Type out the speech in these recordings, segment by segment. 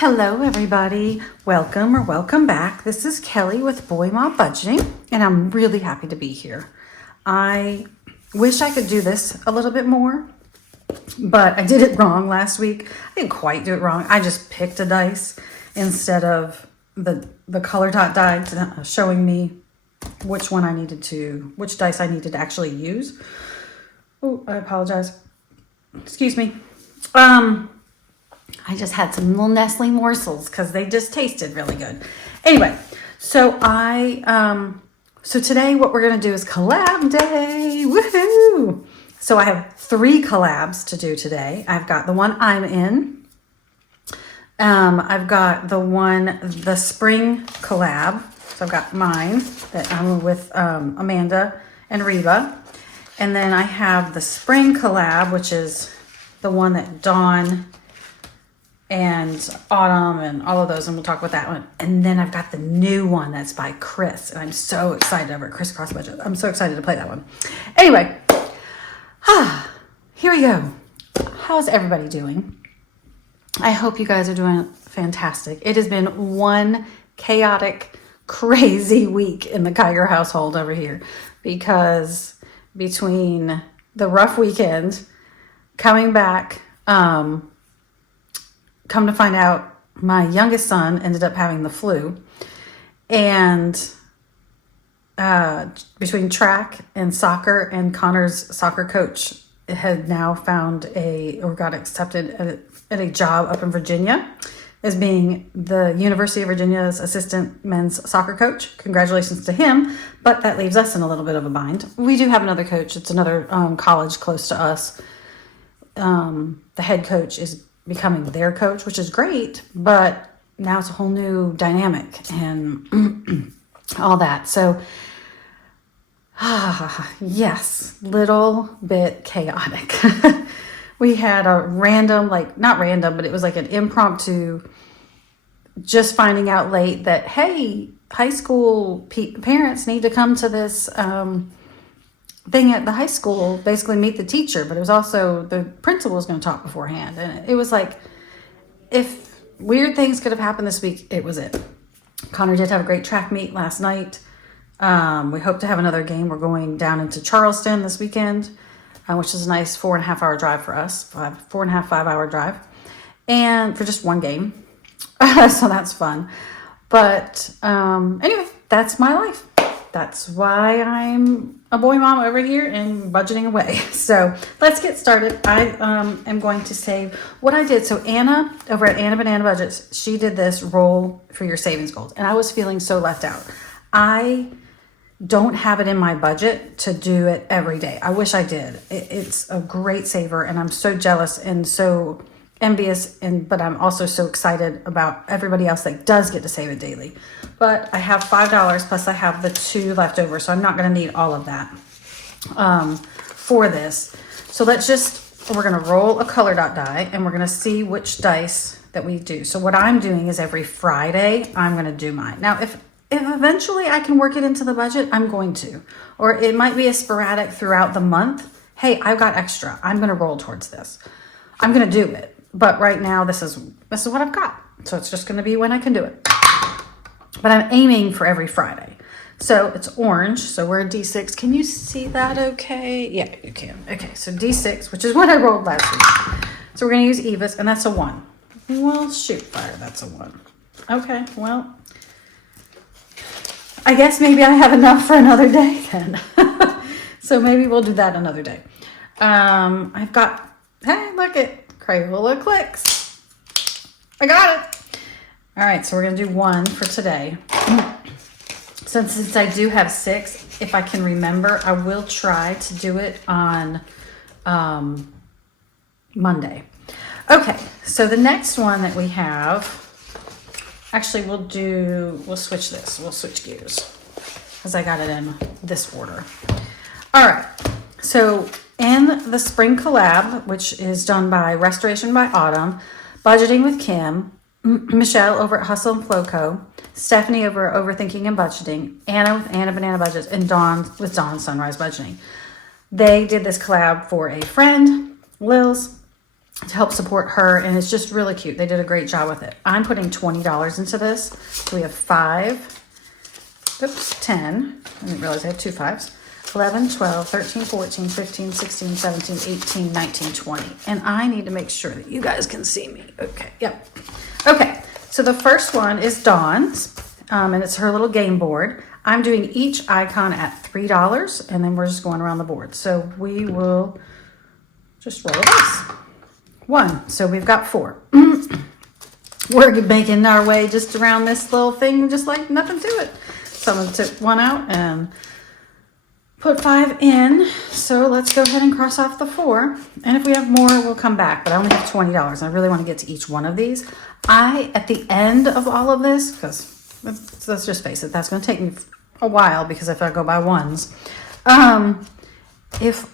Hello everybody, welcome or welcome back. This is Kelly with Boy Mom Budgeting and I'm really happy to be here. I wish I could do this a little bit more, but I did it wrong last week. I didn't quite do it wrong. I just picked a dice instead of the color dot die showing me which dice I needed to actually use. Oh, I apologize. Excuse me. I just had some little Nestle morsels because they just tasted really good. Anyway, so today what we're going to do is collab day. Woohoo! So I have 3 collabs to do today. I've got the one I'm in. I've got the spring collab. So I've got mine that I'm with Amanda and Reba. And then I have the spring collab, which is the one that Dawn and Autumn and all of those, and we'll talk about that one. And then I've got the new one that's by Chris, and I'm so excited over Chris Cross Budget. I'm so excited to play that one. Anyway, here we go. How's everybody doing? I hope you guys are doing fantastic. It has been one chaotic, crazy week in the Kiger household over here because between the rough weekend, coming back, come to find out my youngest son ended up having the flu, and between track and soccer, and Connor's soccer coach had now got accepted at a job up in Virginia as being the University of Virginia's assistant men's soccer coach. Congratulations to him, but that leaves us in a little bit of a bind. We do have another coach. It's another college close to us. The head coach is becoming their coach, which is great, but now it's a whole new dynamic and all that. So, yes, little bit chaotic. We had a random, not random, but it was like an impromptu, just finding out late that, hey, high school parents need to come to this thing at the high school, basically meet the teacher, but it was also the principal was going to talk beforehand. And it was like, if weird things could have happened this week, it was it. Connor did have a great track meet last night. We hope to have another game. We're going down into Charleston this weekend, which is a nice 4.5 hour drive for us, 4.5, 5 hour drive, and for just one game. So that's fun. But anyway, that's my life. That's why I'm a boy mom over here and budgeting away. So let's get started. I am going to save what I did. So Anna over at Anna Banana Budgets, she did this roll for your savings goals. And I was feeling so left out. I don't have it in my budget to do it every day. I wish I did. It's a great saver and I'm so jealous and so envious, but I'm also so excited about everybody else that does get to save it daily. But I have $5 plus I have the 2 left over, so I'm not going to need all of that for this. So we're going to roll a color dot die and we're going to see which dice that we do. So what I'm doing is every Friday I'm going to do mine. Now if eventually I can work it into the budget, I'm going to, or it might be a sporadic throughout the month. Hey, I've got extra, I'm going to roll towards this. I'm going to do it. But right now, this is what I've got. So it's just going to be when I can do it. But I'm aiming for every Friday. So it's orange. So we're a D6. Can you see that okay? Yeah, you can. Okay, so D6, which is what I rolled last week. So we're going to use Eva's, and that's a 1. Well, shoot, fire, that's a 1. Okay, well, I guess maybe I have enough for another day then. So maybe we'll do that another day. I've got, hey, look at Crayola Clicks. I got it. All right, so we're going to do 1 for today. Since I do have 6, if I can remember, I will try to do it on Monday. Okay, so the next one that we have, actually we'll switch this. We'll switch gears because I got it in this order. All right, so in the spring collab, which is done by Restoration by Autumn, Budgeting with Kim, Michelle over at Hustle and Flow Co., Stephanie over at Overthinking and Budgeting, Anna with Anna Banana Budgets, and Dawn with Dawn Sunrise Budgeting. They did this collab for a friend, Lil's, to help support her, and it's just really cute. They did a great job with it. I'm putting $20 into this. So we have 10. I didn't realize I had 2 5s. 11, 12, 13, 14, 15, 16, 17, 18, 19, 20. And I need to make sure that you guys can see me. Okay, yep. Okay, so the first one is Dawn's, and it's her little game board. I'm doing each icon at $3, and then we're just going around the board. So we will just roll this. 1, so we've got 4. We're making our way just around this little thing, just like nothing to it. So I'm going to take 1 out and put 5 in. So let's go ahead and cross off the 4. And if we have more, we'll come back. But I only have $20. I really want to get to each one of these. At the end of all of this, because let's just face it, that's going to take me a while, because if I go by ones, if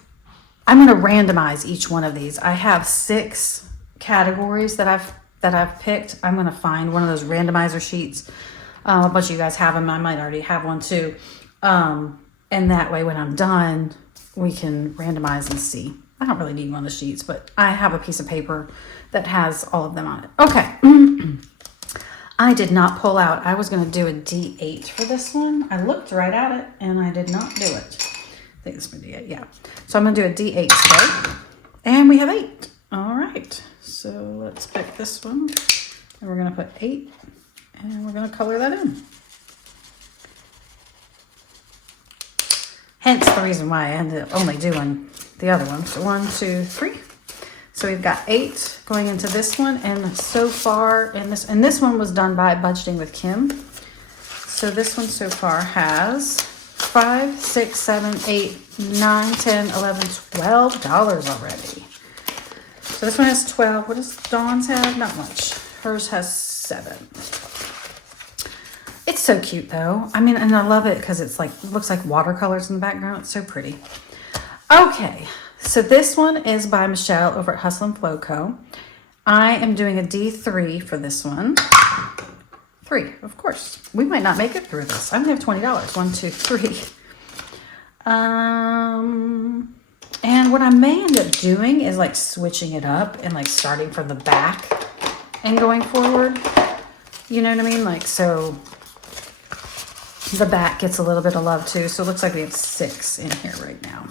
I'm going to randomize each one of these. I have 6 categories that I've picked. I'm going to find one of those randomizer sheets. A bunch of you guys have them. I might already have one too. And that way, when I'm done, we can randomize and see. I don't really need one of the sheets, but I have a piece of paper that has all of them on it. Okay. I did not pull out. I was going to do a D8 for this one. I looked right at it, and I did not do it. I think it's my D8, yeah. So I'm going to do a D8 today. And we have 8. All right. So let's pick this one. And we're going to put 8. And we're going to color that in. Hence the reason why I ended up only doing the other one. So 1, 2, 3. So we've got 8 going into this one. And so far, and this one was done by Budgeting with Kim. So this one so far has 5, 6, 7, 8, 9, 10, 11, $12 already. So this one has 12. What does Dawn's have? Not much. Hers has 7. It's so cute though. I mean, and I love it because it's like, it looks like watercolors in the background. It's so pretty. Okay. So this one is by Michelle over at Hustle and Flow Co. I am doing a D3 for this one. 3, of course. We might not make it through this. I only have $20. 1, 2, 3. And what I may end up doing is like switching it up and like starting from the back and going forward. You know what I mean? Like, so the back gets a little bit of love too. So it looks like we have 6 in here right now.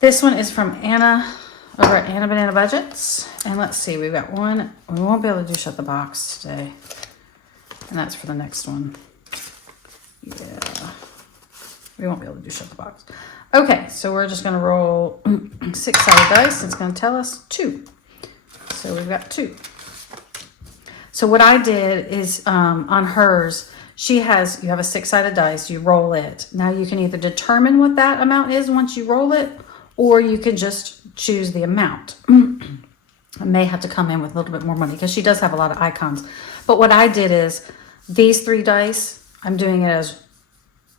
This one is from Anna over at Anna Banana Budgets. And let's see, we've got 1. We won't be able to do Shut the Box today. And that's for the next one. Yeah. We won't be able to do Shut the Box. Okay, so we're just going to roll 6-sided dice. It's going to tell us 2. So we've got 2. So what I did is on hers, you have a 6-sided dice. You roll it. Now you can either determine what that amount is once you roll it, or you can just choose the amount. I may have to come in with a little bit more money because she does have a lot of icons. But what I did is these 3 dice, I'm doing it as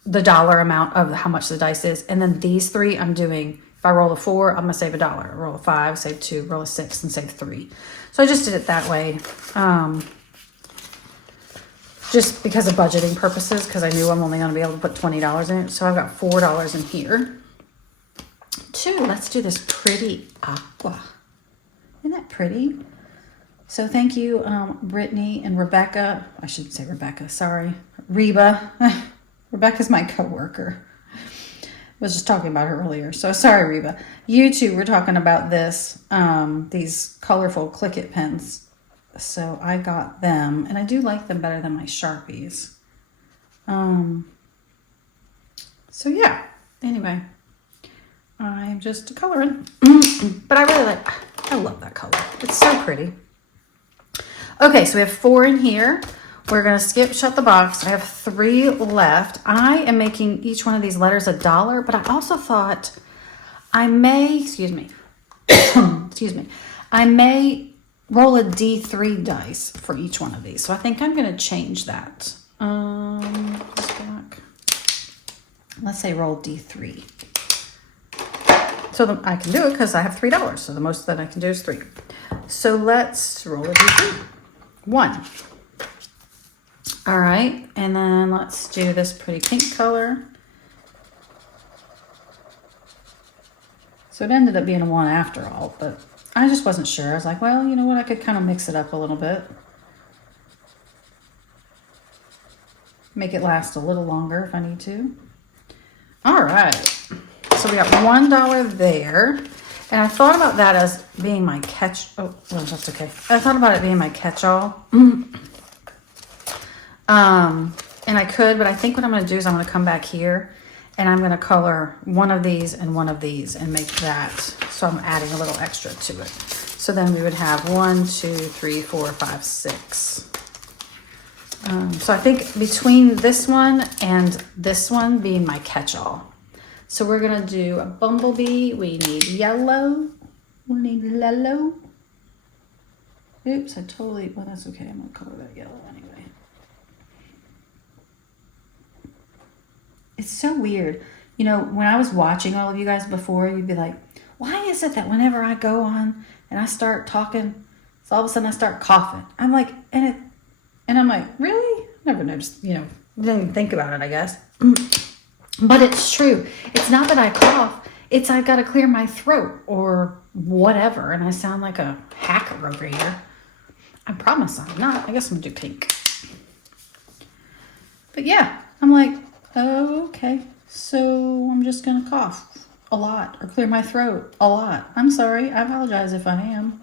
the dollar amount of how much the dice is. And then these 3, I'm doing, if I roll a 4, I'm going to save $1. I roll a 5, save 2, roll a 6, and save 3. So I just did it that way. Just because of budgeting purposes, because I knew I'm only going to be able to put $20 in it. So I've got $4 in here. 2, let's do this pretty aqua. Isn't that pretty? So thank you, Brittany and Rebecca. I should say Rebecca, sorry. Reba. Rebecca's my coworker. I was just talking about her earlier. So sorry, Reba. You two were talking about this, these colorful Click It pens. So I got them, and I do like them better than my Sharpies. So yeah, anyway, I'm just coloring. But I love that color. It's so pretty. Okay, so we have 4 in here. We're going to skip Shut the Box. I have 3 left. I am making each one of these letters $1, but I also thought I may, excuse me, I may roll a D3 dice for each one of these. So I think I'm going to change that. Let's say roll D3. So I can do it because I have $3. So the most that I can do is 3. So let's roll a D3. 1. All right, and then let's do this pretty pink color. So it ended up being a 1 after all, but I just wasn't sure. I was like, well, you know what? I could kind of mix it up a little bit. Make it last a little longer if I need to. All right. So we got $1 there. And I thought about that as being my oh, well, that's okay. I thought about it being my catch-all. And I could, but I think what I'm going to do is I'm going to come back here and I'm going to color one of these and one of these and make that. So I'm adding a little extra to it. So then we would have 1, 2, 3, 4, 5, 6. So I think between this one and this one being my catch-all. So we're going to do a bumblebee. We need yellow. We need yellow. Oops, well, that's okay. I'm going to color that yellow anyway. It's so weird. You know, when I was watching all of you guys before, you'd be like, why is it that whenever I go on and I start talking, so all of a sudden I start coughing? I'm like, and I'm like, really? Never noticed, you know, didn't even think about it, I guess. But it's true. It's not that I cough. It's I've got to clear my throat or whatever. And I sound like a hacker over here. I promise I'm not. I guess I'm going to do pink. But yeah, I'm like, oh, okay. So I'm just going to cough a lot or clear my throat a lot. I'm sorry. I apologize if I am.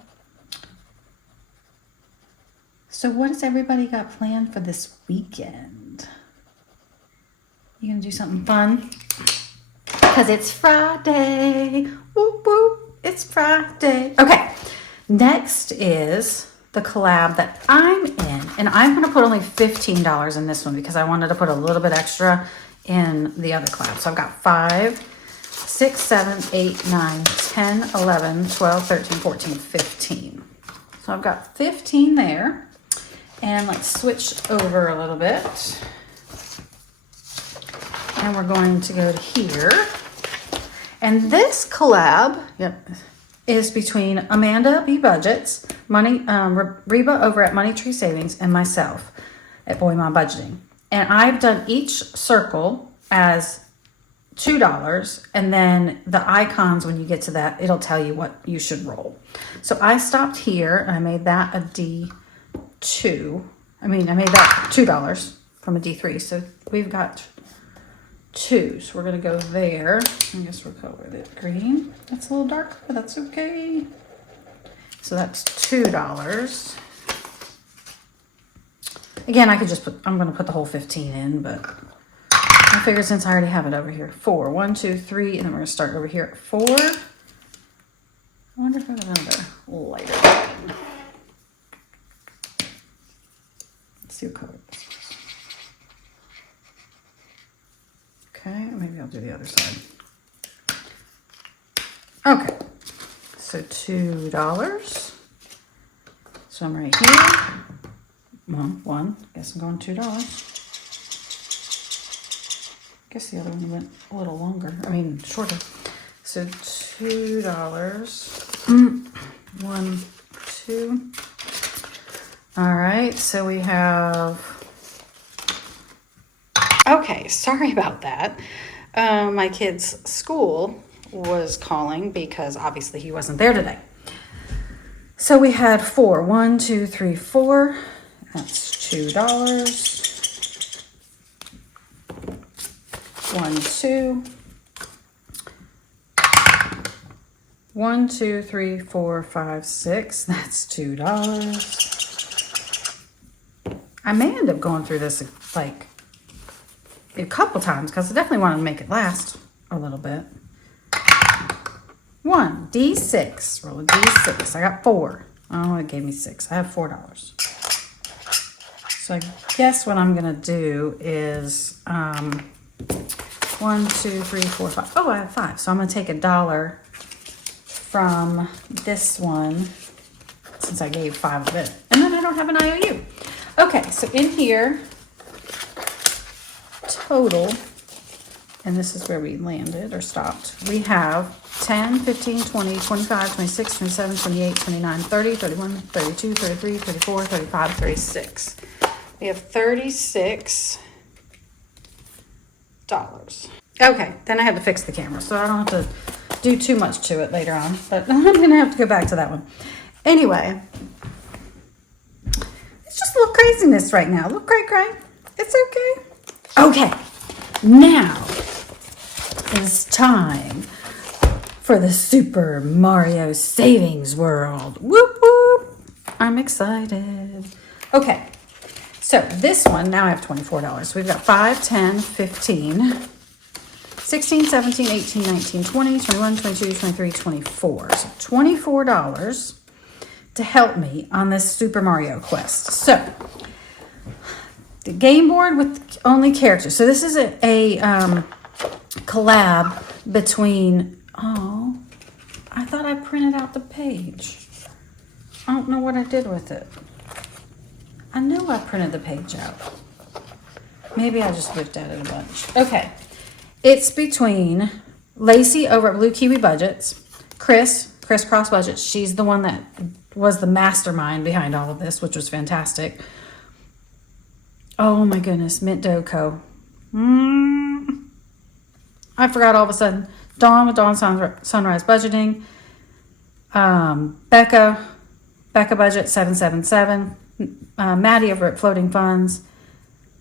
So what has everybody got planned for this weekend? You gonna do something fun? Because it's Friday. Whoop, whoop. It's Friday. Okay. Next is the collab that I'm in. And I'm going to put only $15 in this one because I wanted to put a little bit extra in the other collab. So I've got 5, 6, 7, 8, 9, 10, 11, 12, 13, 14, 15. So I've got 15 there. And let's switch over a little bit. And we're going to go to here. And this collab is between Amanda B. Budgets, Reba over at Money Tree Savings, and myself at Boy Mom Budgeting. And I've done each circle as $2. And then the icons, when you get to that, it'll tell you what you should roll. So I stopped here and I made that a D2. I made that $2 from a D3. So we've got 2. So we're going to go there. I guess we'll color it green. That's a little dark, but that's okay. So that's $2. Again, I could just I'm going to put the whole 15 in, but I figured since I already have it over here. 4. 1, 2, 3, and then we're going to start over here at 4. I wonder if I have another lighter green. Let's see what color this is. Okay, maybe I'll do the other side. Okay, so $2. So I'm right here. Well, 1. Guess I'm going $2. Guess the other one went a little longer. Shorter. So $2. 1, 2. All right, so we have. Okay, sorry about that. My kid's school was calling because obviously he wasn't there today. So we had 4. 1, 2, 3, 4. That's $2. 1, 2. 1, 2, 3, 4, 5, 6. That's $2. I may end up going through this like a couple times because I definitely want to make it last a little bit. 1, D6. Roll a D6. I got 4. Oh, it gave me 6. I have $4. So I guess what I'm going to do is 1, 2, 3, 4, 5. Oh, I have 5. So I'm going to take $1 from this one since I gave 5 of it. And then I don't have an IOU. Okay, so in here, total, and this is where we landed or stopped, we have 10, 15, 20, 25, 26, 27, 28, 29, 30, 31, 32, 33, 34, 35, 36. We have $36. Okay, then I had to fix the camera, so I don't have to do too much to it later on, but I'm going to have to go back to that one. Anyway, it's just a little craziness right now. Look cray. It's okay. Okay, now it's time for the Super Mario Savings World. Whoop, whoop. I'm excited. Okay, so this one, now I have $24. We've got 5, 10, 15, 16, 17, 18, 19, 20, 21, 22, 23, 24. So $24 to help me on this Super Mario quest. So, the game board with only characters. So this is a collab between, oh, I thought I printed out the page. I don't know what I did with it. I know I printed the page out. Maybe I just looked at it a bunch. Okay. It's between Lacey over at Blue Kiwi Budgets, Chris Cross Budgets. She's the one that was the mastermind behind all of this, which was fantastic. Oh my goodness, Mint Dough Co. I forgot all of a sudden. Dawn with Dawn Sunrise Budgeting. Becca Budget 777. Maddie over at Floating Funds.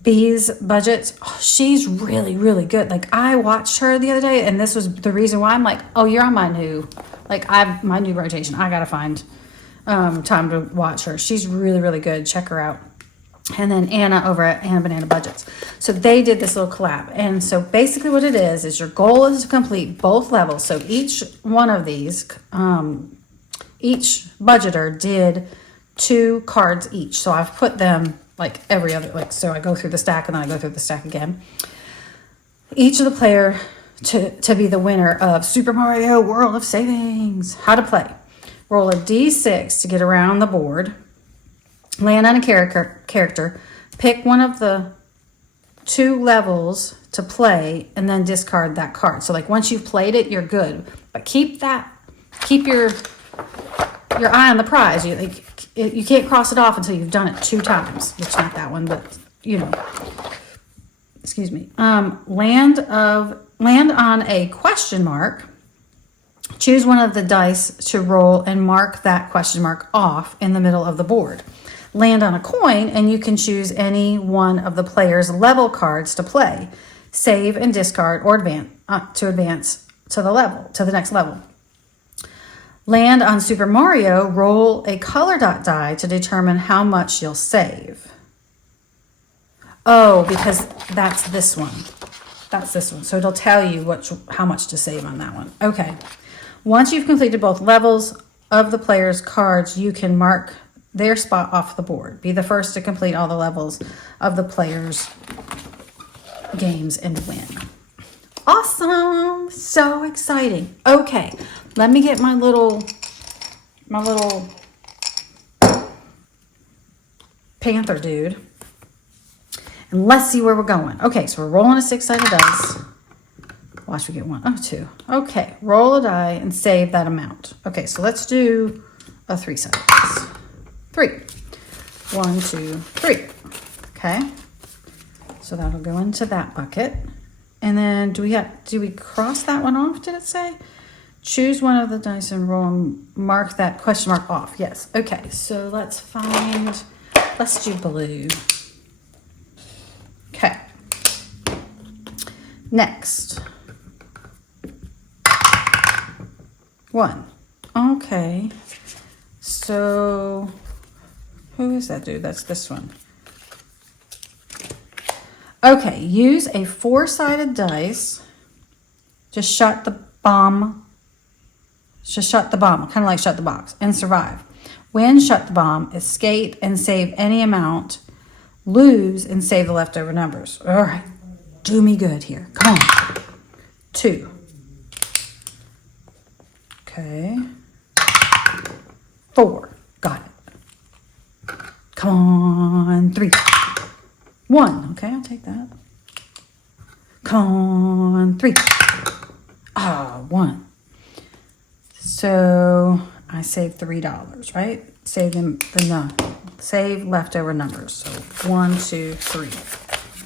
Bee's Budgets. Oh, she's really, really good. Like, I watched her the other day, and this was the reason why I'm like, oh, you're on my new, my new rotation. I gotta find time to watch her. She's really, really good. Check her out. And then Anna over at Anna Banana Budgets. So they did this little collab. And so basically what it is your goal is to complete both levels. So each one of these, each budgeter did 2 cards each. So I've put them like every other, so I go through the stack and then I go through the stack again. Each of the player to be the winner of Super Mario World of Savings. How to play. Roll a D6 to get around the board. Land on a character, pick one of the 2 levels to play, and then discard that card. So like once you've played it, you're good. But keep your eye on the prize. You can't cross it off until you've done it 2 times. It's not that one, but you know. Excuse me. Land on a question mark. Choose one of the dice to roll and mark that question mark off in the middle of the board. Land on a coin, and you can choose any one of the player's level cards to play. Save and discard or advance to the next level. Land on Super Mario, roll a color dot die to determine how much you'll save. Oh, because that's this one. That's this one. So it'll tell you how much to save on that one. Okay. Once you've completed both levels of the player's cards, you can mark their spot off the board. Be the first to complete all the levels of the player's games and win. Awesome! So exciting. Okay, let me get my little panther dude. And let's see where we're going. Okay, so we're rolling a 6-sided dice. Watch, we get 1. Oh, 2. Okay, roll a die and save that amount. Okay, so let's do a 3-sided dice. 3. 1, 2, 3. Okay. So that'll go into that bucket. And then do we cross that one off, did it say? Choose one of the dice and roll and mark that question mark off. Yes. Okay. So let's do blue. Okay. Next. 1. Okay. So who is that dude? That's this one. Okay, use a 4-sided dice. Just shut the bomb. Kind of like shut the box, and survive. Win, shut the bomb, escape, and save any amount. Lose, and save the leftover numbers. All right, do me good here. Come on. 2. Okay. 4. Got it. Come on. 3. 1. Okay, I'll take that. Come on. 3. 1. So I saved $3, right? Save save leftover numbers. So 1, 2, 3.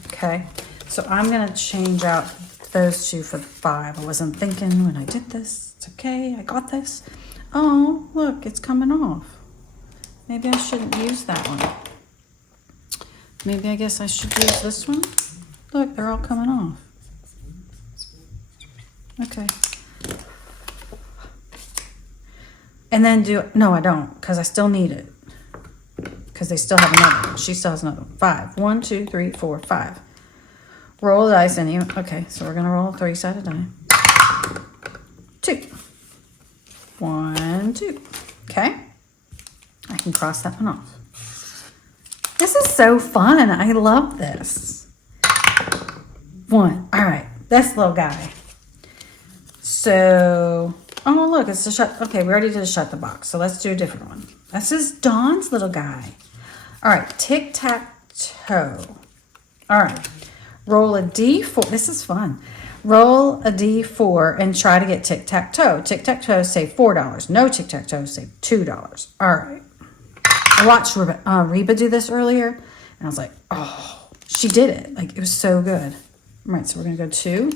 Okay. So I'm gonna change out those 2 for 5. I wasn't thinking when I did this. It's okay. I got this. Oh, look, it's coming off. Maybe I shouldn't use that one. Maybe I guess I should use this one. Look, they're all coming off. Okay. And then no, I don't, because I still need it. Because they still have another one. She still has another one. 5. 1, 2, 3, 4, 5. Roll the dice anyway. Okay, so we're going to roll a 3-sided die. 2. 1, 2. Okay. I can cross that one off. This is so fun. I love this. 1. All right. This little guy. So, oh, look, it's a shut. Okay, we already did a shut the box. So let's do a different one. This is Dawn's little guy. All right. Tic-tac-toe. All right. Roll a D4. This is fun. Roll a D4 and try to get tic-tac-toe. Tic-tac-toe, save $4. No tic-tac-toe, save $2. All right. I watched Reba do this earlier, and I was like, oh, she did it. Like, it was so good. All right, so we're going to go 2.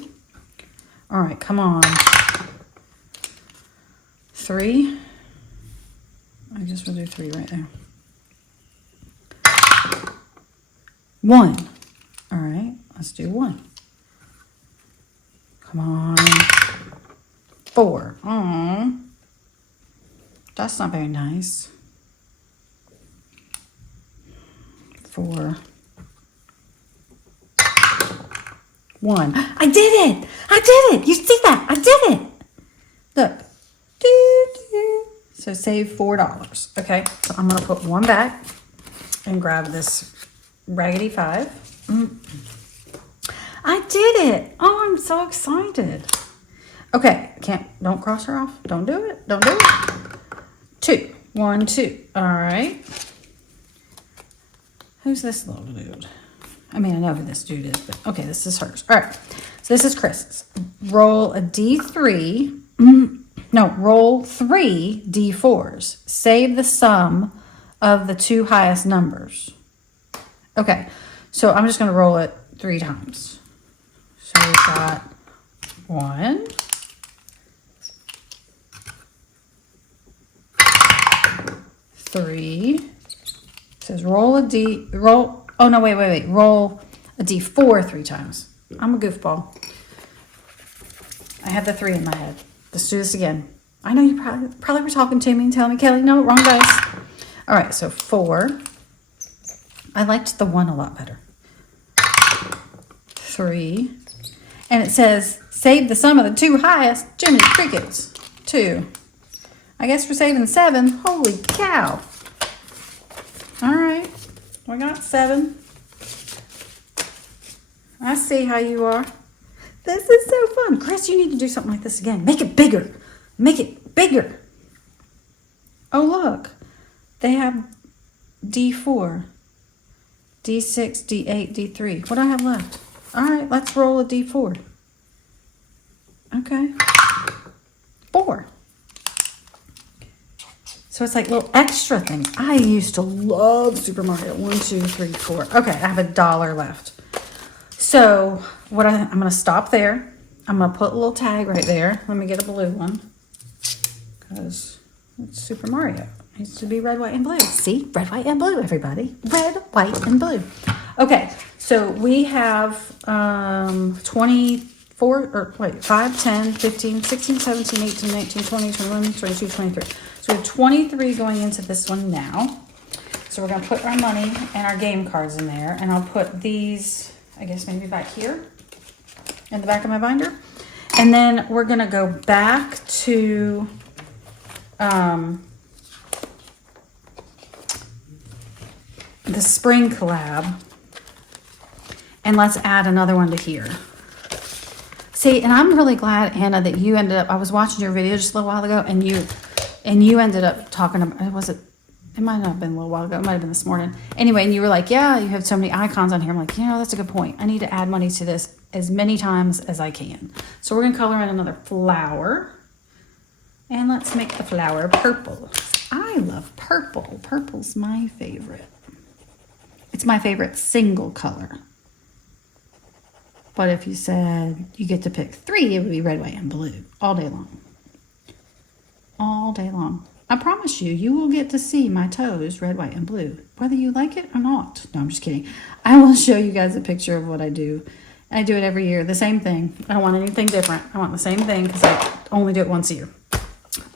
All right, come on. 3. I just will do 3 right there. 1. All right, let's do 1. Come on. 4. Aww. That's not very nice. 4. 1. I did it! I did it! You see that? I did it! Look. So save $4. Okay, so I'm going to put 1 back and grab this Raggedy 5. I did it! Oh, I'm so excited. Okay, don't cross her off. Don't do it. Don't do it. 2. 1, 2. All right. Who's this little dude? I mean, I know who this dude is, but okay, this is hers. All right, so this is Chris's. Roll a D3. No, roll 3 D4s. Save the sum of the 2 highest numbers. Okay, so I'm just going to roll it 3 times. So we've got 1. 3. It says roll a D4 3 times. I'm a goofball. I had the 3 in my head. Let's do this again. I know you probably were talking to me and telling me, Kelly, no, wrong dice. All right, so 4. I liked the 1 a lot better. 3. And it says save the sum of the 2 highest. Jiminy Crickets. 2. I guess we're saving 7. Holy cow. All right. We got 7. I see how you are. This is so fun. Chris, you need to do something like this again. Make it bigger. Make it bigger. Oh, look. They have D4, D6, D8, D3. What do I have left? All right, let's roll a D4. Okay. 4. So it's like little extra things. I used to love Super Mario. 1, 2, 3, 4. Okay, I have $1 left. So I'm going to stop there. I'm going to put a little tag right there. Let me get a blue one. Because it's Super Mario. It needs to be red, white, and blue. See? Red, white, and blue, everybody. Red, white, and blue. Okay, so we have 5, 10, 15, 16, 17, 18, 19, 20, 21, 22, 23. So we have 23 going into this one now. So we're going to put our money and our game cards in there. And I'll put these, I guess maybe back here in the back of my binder. And then we're going to go back to the spring collab. And let's add another one to here. See, and I'm really glad, Anna, that you ended up, I was watching your video just a little while ago, and you ended up talking about, it might not have been a little while ago, it might have been this morning. Anyway, and you were like, yeah, you have so many icons on here. I'm like, that's a good point. I need to add money to this as many times as I can. So we're going to color in another flower. And let's make the flower purple. I love purple. Purple's my favorite. It's my favorite single color. But if you said you get to pick 3, it would be red, white, and blue all day long. all day long. I promise you, you will get to see my toes, red, white, and blue, whether you like it or not. No, I'm just kidding. I will show you guys a picture of what I do. I do it every year, the same thing. I don't want anything different. I want the same thing because I only do it once a year.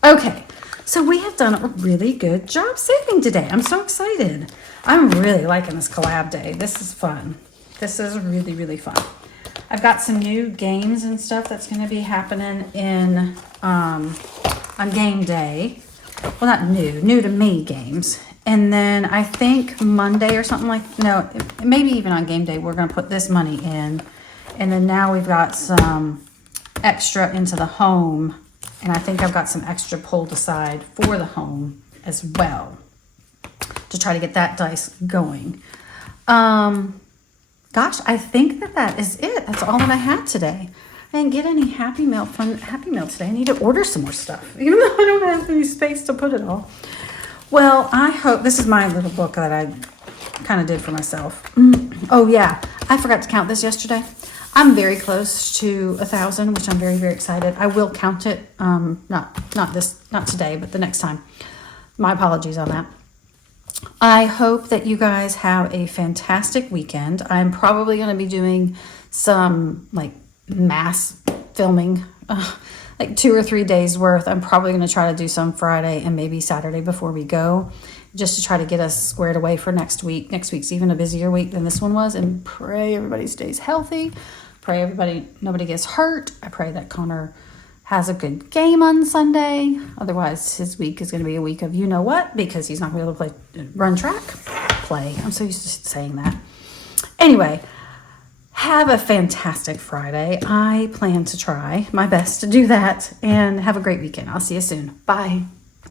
Okay, so we have done a really good job saving today. I'm so excited. I'm really liking this collab day. This is fun. This is really, really fun. I've got some new games and stuff that's going to be happening in on game day. Well, not new to me games. And then I think Monday or something maybe even on game day, we're going to put this money in. And then now we've got some extra into the home. And I think I've got some extra pulled aside for the home as well to try to get that dice going. Gosh, I think that is it. That's all that I had today. I didn't get any Happy Meal from Happy Meal today. I need to order some more stuff, even though I don't have any space to put it all. Well, I hope this is my little book that I kind of did for myself. Oh yeah, I forgot to count this yesterday. I'm very close to 1,000, which I'm very, very excited. I will count it. Not today, but the next time. My apologies on that. I hope that you guys have a fantastic weekend. I'm probably going to be doing some mass filming, like 2 or 3 days worth. I'm probably going to try to do some Friday and maybe Saturday before we go, just to try to get us squared away for next week. Next week's even a busier week than this one was, and pray everybody stays healthy. Pray nobody gets hurt. I pray that Connor has a good game on Sunday. Otherwise, his week is going to be a week of you know what, because he's not going to be able to run track. I'm so used to saying that. Anyway, have a fantastic Friday. I plan to try my best to do that, and have a great weekend. I'll see you soon. Bye.